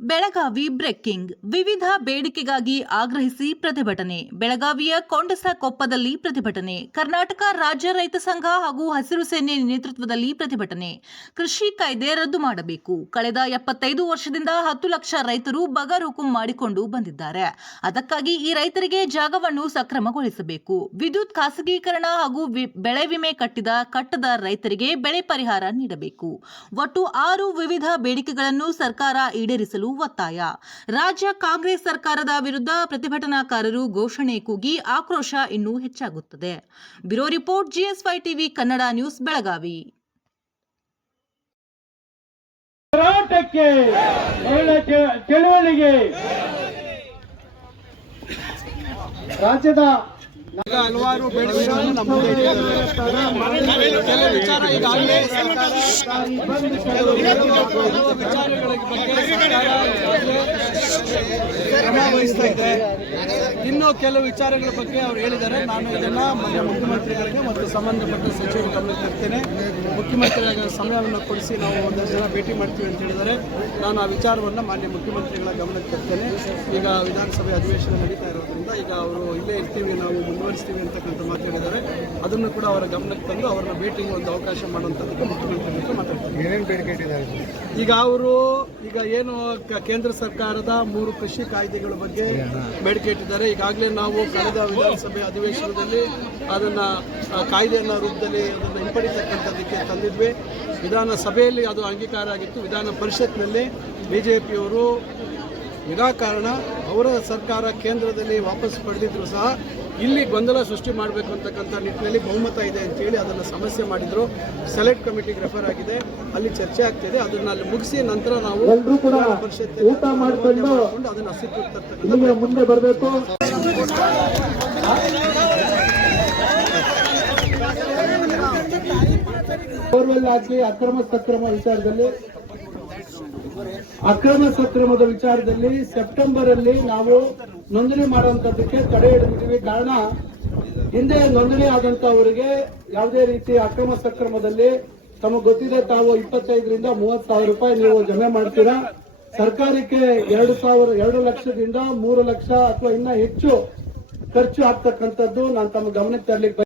Belagavi breaking. ವಿವಿಧ ಬೇಡಿಕೆಗಾಗಿ ಆಗ್ರಹಿಸಿ ಪ್ರತಿಭಟನೆ. ಬೆಳಗಾವಿಯ ಕೊಂಡಸ ಕೊಪ್ಪದಲ್ಲಿ ಪ್ರತಿಭಟನೆ. ಕರ್ನಾಟಕ ರಾಜ್ಯ ರೈತ ಸಂಘ ಹಾಗೂ ಹಸಿರು ಸೇನೆ ನೇತೃತ್ವದಲ್ಲಿ ಪ್ರತಿಭಟನೆ. ಕೃಷಿ ಕಾಯ್ದೆ ರದ್ದು ಮಾಡಬೇಕು. ಕಳೆದ ಎಪ್ಪತ್ತೈದು ವರ್ಷದಿಂದ ಹತ್ತು ಲಕ್ಷ ರೈತರು ಬಗರ್ ಹುಕುಂ ಮಾಡಿಕೊಂಡು ಬಂದಿದ್ದಾರೆ. ಅದಕ್ಕಾಗಿ ಈ ರೈತರಿಗೆ ಜಾಗವನ್ನು ಸಕ್ರಮಗೊಳಿಸಬೇಕು. ವಿದ್ಯುತ್ ಖಾಸಗೀಕರಣ ಹಾಗೂ ಬೆಳೆ ವಿಮೆ ಕಟ್ಟಿದ ಕಟ್ಟದ ರೈತರಿಗೆ ಬೆಳೆ ಪರಿಹಾರ ನೀಡಬೇಕು. ಒಟ್ಟು ಆರು ವಿವಿಧ ಬೇಡಿಕೆಗಳನ್ನು ಸರ್ಕಾರ ಈಡೇರಿಸಲು ಒತ್ತಾಯ. ರಾಜ್ಯ ಕಾಂಗ್ರೆಸ್ ಸರ್ಕಾರದ ವಿರುದ್ಧ ಪ್ರತಿಭಟನಾಕಾರರು ಘೋಷಣೆ ಕೂಗಿ ಆಕ್ರೋಶ ಇನ್ನೂ ಹೆಚ್ಚಾಗುತ್ತದೆ. Bureau report, GSY TV, Kannada news, Belagavi. ರಾಜ್ಯದ ಈಗ ಹಲವಾರು ಬೇಡಿಕೆಗಳನ್ನು ನಮ್ಮ ಮುಂದೆ ಇಟ್ಟಿದ್ದಾರೆ. ಕೆಲವು ವಿಚಾರ ಈಗಾಗಲೇ ಸರ್ಕಾರ ಕೆಲವು ವಿಚಾರಗಳ ಬಗ್ಗೆ ಸರ್ಕಾರ ಕ್ರಮ ವಹಿಸ್ತಾ ಇದೆ ಇನ್ನು ಕೆಲವು ವಿಚಾರಗಳ ಬಗ್ಗೆ ಅವರು ಹೇಳಿದ್ದಾರೆ. ನಾನು ಇದನ್ನ ಮಾನ್ಯ ಮುಖ್ಯಮಂತ್ರಿಗಳಿಗೆ ಮತ್ತು ಸಂಬಂಧಪಟ್ಟ ಸಚಿವರು ಗಮನಕ್ಕೆ ತರ್ತೇನೆ ಮುಖ್ಯಮಂತ್ರಿಗಳ ಸಮಯವನ್ನು ಕೊಡಿಸಿ ನಾವು ಒಂದಷ್ಟು ಜನ ಭೇಟಿ ಮಾಡ್ತೀವಿ ಅಂತ ಹೇಳಿದರೆ ನಾನು ಆ ವಿಚಾರವನ್ನು ಮಾನ್ಯ ಮುಖ್ಯಮಂತ್ರಿಗಳ ಗಮನಕ್ಕೆ ತರ್ತೇನೆ. ಈಗ ವಿಧಾನಸಭೆ ಅಧಿವೇಶನ ನಡೀತಾ ಇರೋದ್ರಿಂದ ಈಗ ಅವರು ಇಲ್ಲೇ ಇರ್ತೀವಿ ನಾವು ಮುಂದುವರಿಸ್ತೀವಿ ಅಂತಕ್ಕಂಥ ಮಾತಾಡಿದ್ದಾರೆ ಅದನ್ನು ಕೂಡ ಅವರ ಗಮನಕ್ಕೆ ತಂದು ಅವರನ್ನ ಭೇಟಿಗೆ ಒಂದು ಅವಕಾಶ ಮಾಡುವಂಥದ್ದಕ್ಕೆ ಮುಖ್ಯಮಂತ್ರಿ ಜೊತೆ ಮಾತಾಡ್ತೀನಿ ಏನೇನು ಬೇಡಿಕೆ ಈಗ ಅವರು ಈಗ ಏನು ಕೇಂದ್ರ ಸರ್ಕಾರದ ಮೂರು ಕೃಷಿ ಕಾಯ್ದೆಗಳ ಬಗ್ಗೆ ಬೇಡಿಕೆ ಇಟ್ಟಿದ್ದಾರೆ. ಈಗಾಗಲೇ ನಾವು ಕಳೆದ ವಿಧಾನಸಭೆ ಅಧಿವೇಶನದಲ್ಲಿ ಅದನ್ನ ಕಾಯ್ದೆಯನ್ನ ರೂಪದಲ್ಲಿ ಅದನ್ನು ಹಿಂಪಡಿತಕ್ಕಂಥದ್ದಕ್ಕೆ ತಂದಿದ್ವಿ. ವಿಧಾನಸಭೆಯಲ್ಲಿ ಅದು ಅಂಗೀಕಾರ ಆಗಿತ್ತು. ವಿಧಾನ ಪರಿಷತ್ನಲ್ಲಿ ಬಿ ಜೆ ಪಿಯವರು ವಿನಾಕಾರಣ ಅವರ ಸರ್ಕಾರ ಕೇಂದ್ರದಲ್ಲಿ ವಾಪಸ್ ಪಡೆದಿದ್ರು ಸಹ ಇಲ್ಲಿ ಗೊಂದಲ ಸೃಷ್ಟಿ ಮಾಡಬೇಕು ಅಂತಕ್ಕಂಥ ನಿಟ್ಟಿನಲ್ಲಿ ಬಹುಮತ ಇದೆ ಅಂತೇಳಿ ಅದನ್ನು ಸಮಸ್ಯೆ ಮಾಡಿದರು. ಸೆಲೆಕ್ಟ್ ಕಮಿಟಿಗೆ ರೆಫರ್ ಆಗಿದೆ. ಅಲ್ಲಿ ಚರ್ಚೆ ಆಗ್ತಿದೆ. ಅದನ್ನ ಅಲ್ಲಿ ಮುಗಿಸಿ ನಂತರ ನಾವು ಎಲ್ಲರೂ ಕೂಡ ಊಟ ಮಾಡಿಕೊಂಡು ಅದನ್ನು ಅದನ್ನ ಅಸ್ತಿತ್ವಕ್ಕೆ ತರ್ತಕ್ಕಂಥ ಮುಂದೆ ಬರಬೇಕು. ಬೋರ್ವೆಲ್ ಹಾಕಿ ಅಕ್ರಮ ಸಕ್ರಮ ವಿಚಾರದಲ್ಲಿ. ಅಕ್ರಮ ಸಕ್ರಮದ ವಿಚಾರದಲ್ಲಿ ಸೆಪ್ಟೆಂಬರ್ ಅಲ್ಲಿ ನಾವು ನೋಂದಣಿ ಮಾಡುವಂತದ್ದಕ್ಕೆ ತಡೆ ಹಿಡಿದಿದ್ದೀವಿ. ಕಾರಣ, ಹಿಂದೆ ನೋಂದಣಿ ಆದಂತವರಿಗೆ ಯಾವುದೇ ರೀತಿ ಅಕ್ರಮ ಸಕ್ರಮದಲ್ಲಿ ತಮಗೆ ಗೊತ್ತಿದೆ ತಾವು ಇಪ್ಪತ್ತೈದರಿಂದ ಮೂವತ್ತು ಸಾವಿರ ರೂಪಾಯಿ ನೀವು ಜಮೆ ಮಾಡ್ತೀರಾ? ಸರ್ಕಾರಕ್ಕೆ ಎರಡು ಸಾವಿರ, ಎರಡು ಲಕ್ಷದಿಂದ ಮೂರು ಲಕ್ಷ ಅಥವಾ ಇನ್ನ ಹೆಚ್ಚು ಖರ್ಚು ಆಗ್ತಕ್ಕಂಥದ್ದು ನಾನು ತಮ್ಮ ಗಮನಕ್ಕೆ ತರಲಿಕ್ಕೆ